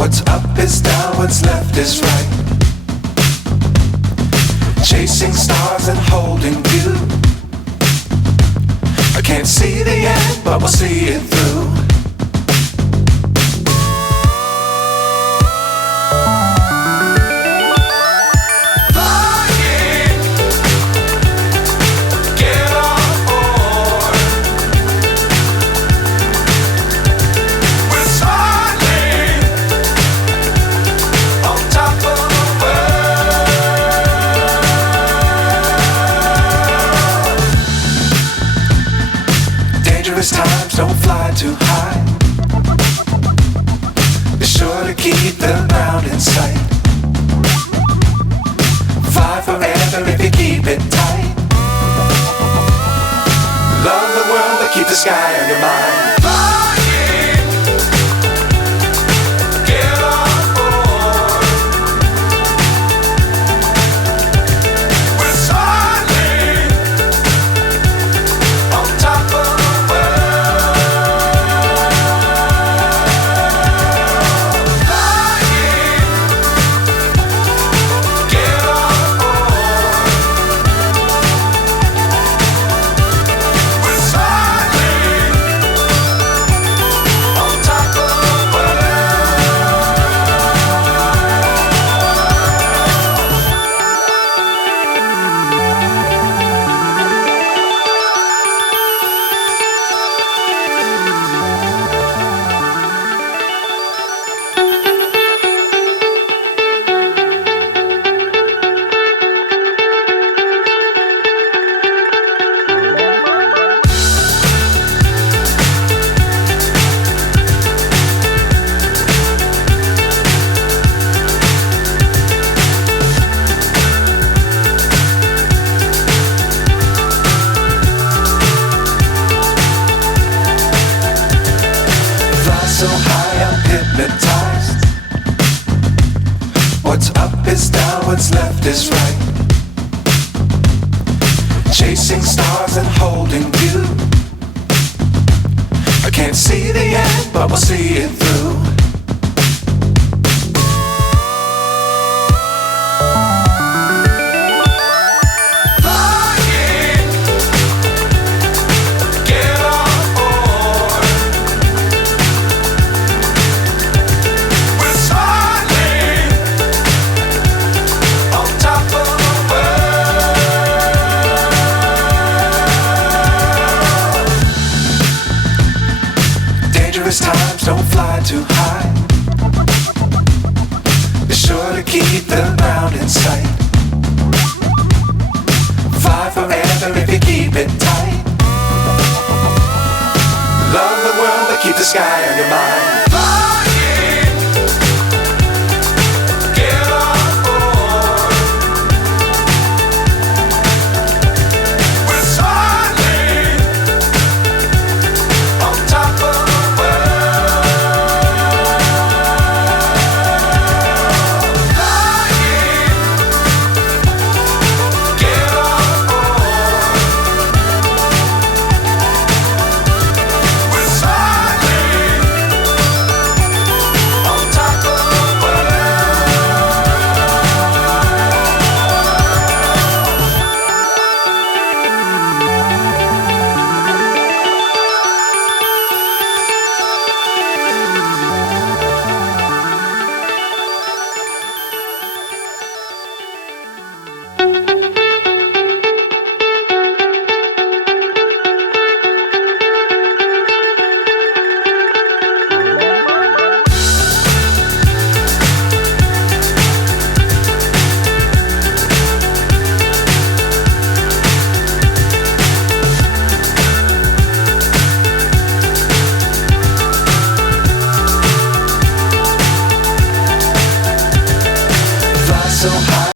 What's up is down, what's left is right. Chasing stars and holding you. I can't see the end, but we'll see it through. Times don't fly too high. Be sure to keep the ground in sight. Fly forever if you keep it tight. Love the world but keep the sky on your mind. So high I'm hypnotized. What's up is down, what's left is right. Chasing stars and holding you. I can't see the end, but we'll see it through. Times don't fly too high. Be sure to keep the ground in sight. Fly forever if you keep it tight. Love the world but keep the sky on your mind. Fly.